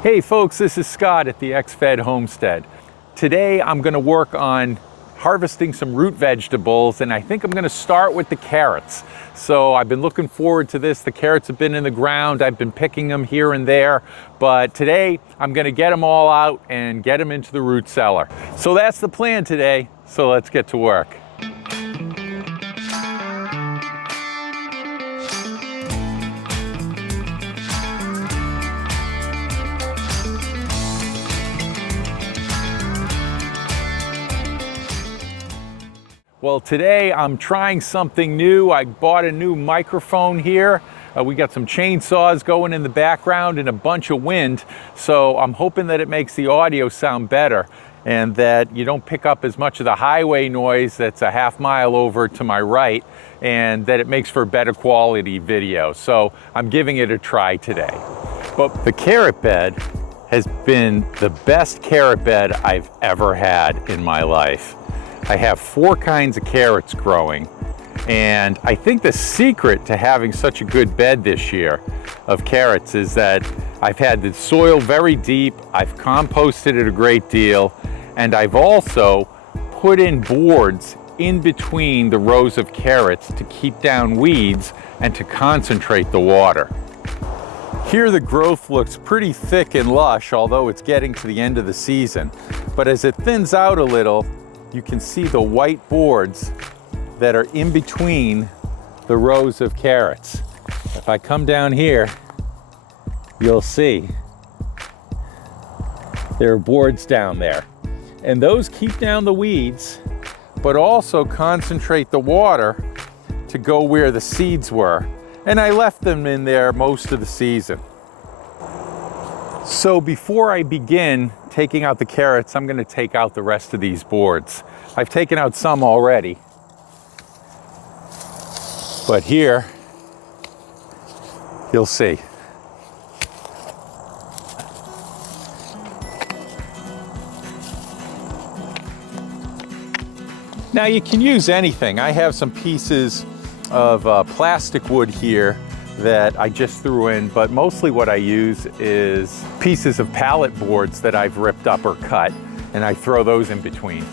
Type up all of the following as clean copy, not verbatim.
Hey folks, this is Scott at the X-Fed Homestead. Today I'm going to work on harvesting some root vegetables, and I think I'm going to start with the carrots. So I've been looking forward to this. The carrots have been in the ground. I've been picking them here and there, but today I'm going to get them all out and get them into the root cellar. So that's the plan today. So let's get to work. Well, today I'm trying something new. I bought a new microphone here. We got some chainsaws going in the background and a bunch of wind. So I'm hoping that it makes the audio sound better and that you don't pick up as much of the highway noise that's a half mile over to my right, and that it makes for better quality video. So I'm giving it a try today. But the carrot bed has been the best carrot bed I've ever had in my life. I have 4 kinds of carrots growing, and I think the secret to having such a good bed this year of carrots is that I've had the soil very deep, I've composted it a great deal, and I've also put in boards in between the rows of carrots to keep down weeds and to concentrate the water. Here the growth looks pretty thick and lush, although it's getting to the end of the season. But as it thins out a little, you can see the white boards that are in between the rows of carrots. If I come down here, you'll see there are boards down there. And those keep down the weeds, but also concentrate the water to go where the seeds were. And I left them in there most of the season. So before I begin taking out the carrots, I'm going to take out the rest of these boards. I've taken out some already, but here you'll see. Now you can use anything. I have some pieces of plastic wood here that I just threw in, but mostly what I use is pieces of pallet boards that I've ripped up or cut, and I throw those in between.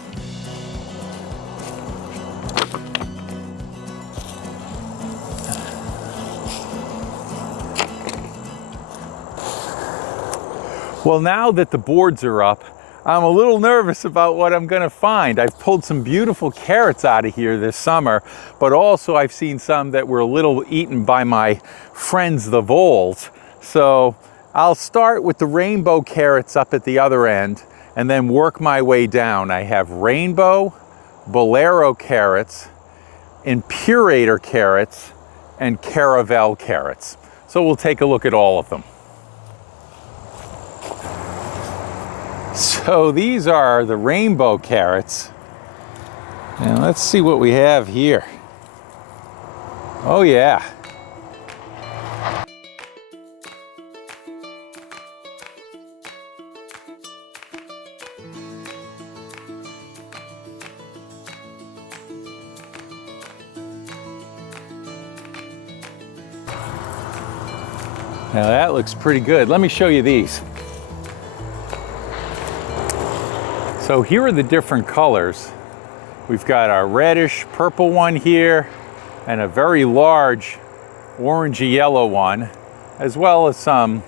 Well, now that the boards are up, I'm a little nervous about what I'm gonna find. I've pulled some beautiful carrots out of here this summer, but also I've seen some that were a little eaten by my friends, the voles. So I'll start with the rainbow carrots up at the other end and then work my way down. I have rainbow, Bolero carrots, Imperator carrots, and Caravel carrots. So we'll take a look at all of them. So these are the rainbow carrots. And let's see what we have here. Oh yeah. Now that looks pretty good. Let me show you these. So here are the different colors. We've got our reddish purple one here and a very large orangey yellow one, as well as some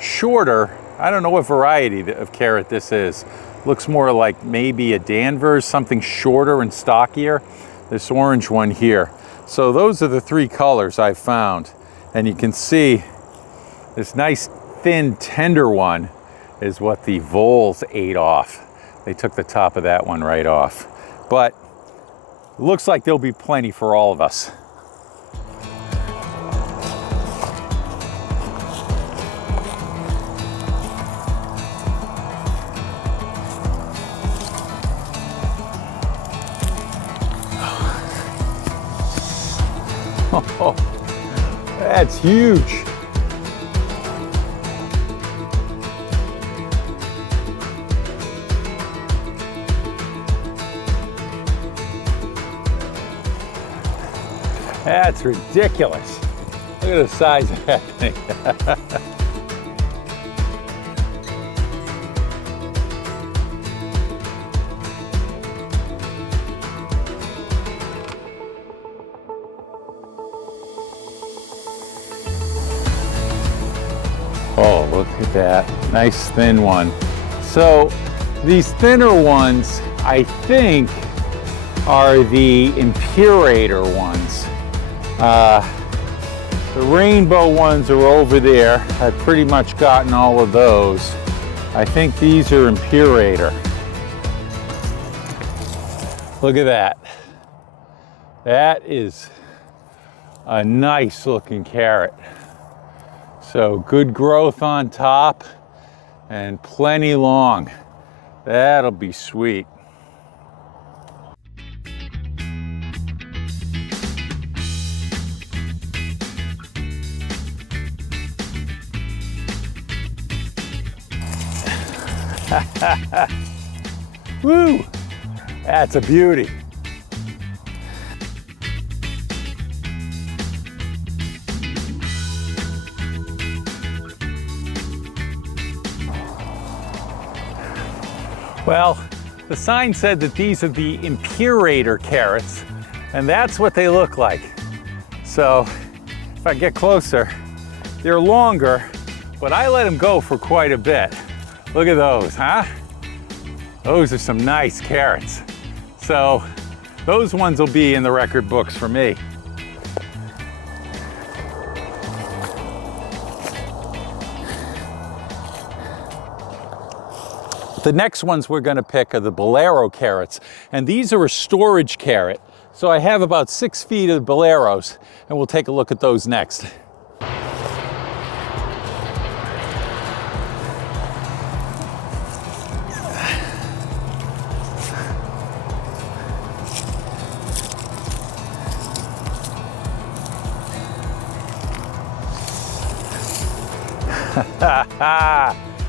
shorter, I don't know what variety of carrot this is. Looks more like maybe a Danvers, something shorter and stockier. This orange one here. So those are the 3 colors I've found. And you can see this nice thin tender one is what the voles ate off. They took the top of that one right off. But it looks like there'll be plenty for all of us. Oh, that's huge. That's ridiculous. Look at the size of that thing. Look at that, nice thin one. So these thinner ones, I think, are the Imperator ones. The rainbow ones are over there. I've pretty much gotten all of those. I think these are Imperator. Look at that. That is a nice looking carrot. So good growth on top and plenty long. That'll be sweet. Woo! That's a beauty. Well, the sign said that these are the Imperator carrots, and that's what they look like. So if I get closer, they're longer, but I let them go for quite a bit. Look at those, huh? Those are some nice carrots. So those ones will be in the record books for me. The next ones we're going to pick are the Bolero carrots, and these are a storage carrot. So I have about 6 feet of Boleros, and we'll take a look at those next.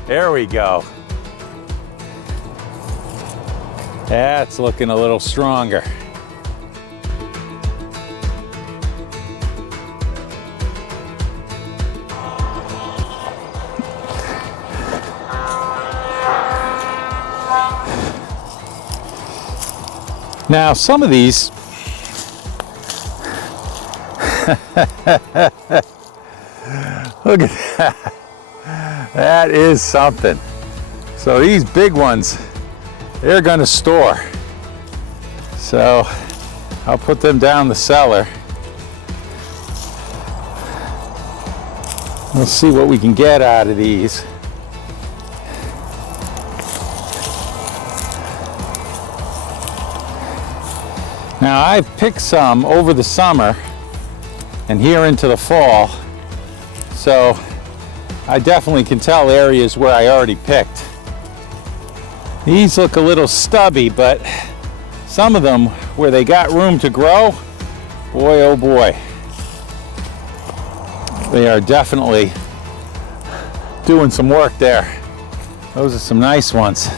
There we go. That's looking a little stronger. Now, some of these look at that. That is something. So these big ones, they're going to store. So I'll put them down the cellar. We'll see what we can get out of these. Now I've picked some over the summer and here into the fall. So I definitely can tell areas where I already picked. These look a little stubby, but some of them where they got room to grow, boy oh boy, they are definitely doing some work there. Those are some nice ones.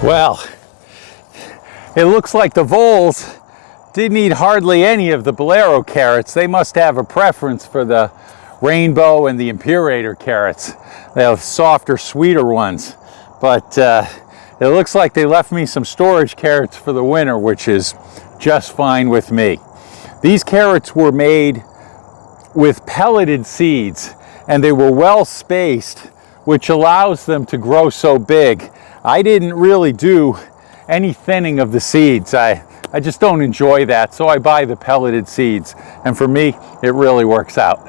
Well, it looks like the voles didn't eat hardly any of the Bolero carrots. They must have a preference for the rainbow and the Imperator carrots. They have softer, sweeter ones. But it looks like they left me some storage carrots for the winter, which is just fine with me. These carrots were made with pelleted seeds, and they were well spaced, which allows them to grow so big. I didn't really do any thinning of the seeds. I just don't enjoy that, so I buy the pelleted seeds. And for me, it really works out.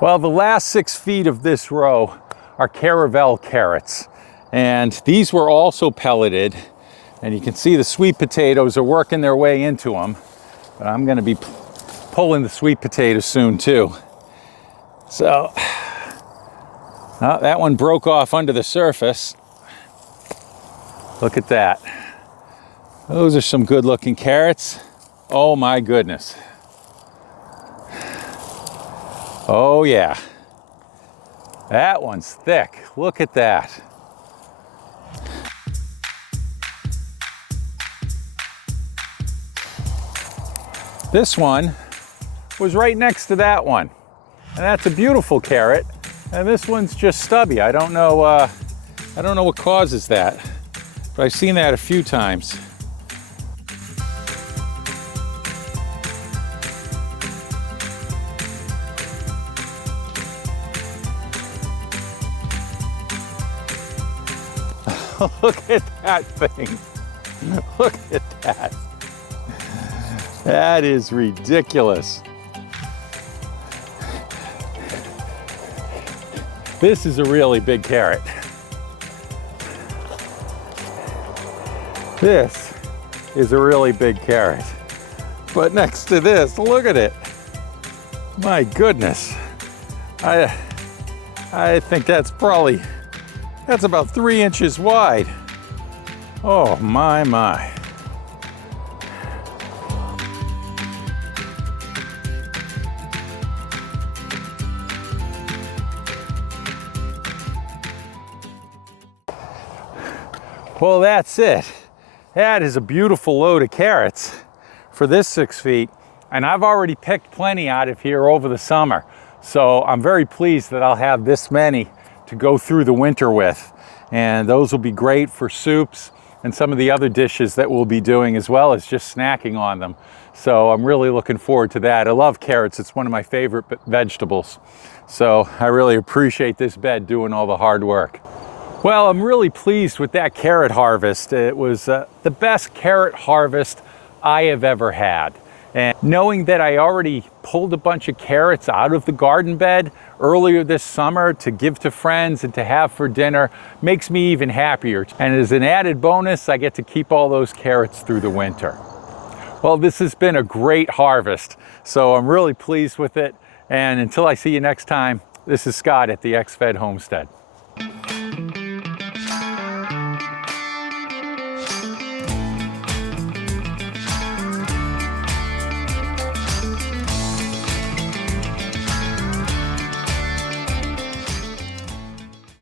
Well, the last 6 feet of this row are Caravel carrots. And these were also pelleted. And you can see the sweet potatoes are working their way into them. But I'm going to be pulling the sweet potatoes soon too. So, that one broke off under the surface. Look at that. Those are some good looking carrots. Oh my goodness. Oh yeah. That one's thick. Look at that. This one was right next to that one. And that's a beautiful carrot. And this one's just stubby. I don't know I don't know what causes that, but I've seen that a few times. Look at that thing. Look at that. That is ridiculous. This is a really big carrot. This is a really big carrot. But next to this, look at it. My goodness. I think that's about 3 inches wide. Oh my. Well, that's it. That is a beautiful load of carrots for this 6 feet. And I've already picked plenty out of here over the summer. So I'm very pleased that I'll have this many to go through the winter with. And those will be great for soups and some of the other dishes that we'll be doing, as well as just snacking on them. So I'm really looking forward to that. I love carrots. It's one of my favorite vegetables. So I really appreciate this bed doing all the hard work. Well, I'm really pleased with that carrot harvest. It was the best carrot harvest I have ever had. And knowing that I already pulled a bunch of carrots out of the garden bed earlier this summer to give to friends and to have for dinner makes me even happier. And as an added bonus, I get to keep all those carrots through the winter. Well, this has been a great harvest, so I'm really pleased with it. And until I see you next time, this is Scott at the XFed Homestead.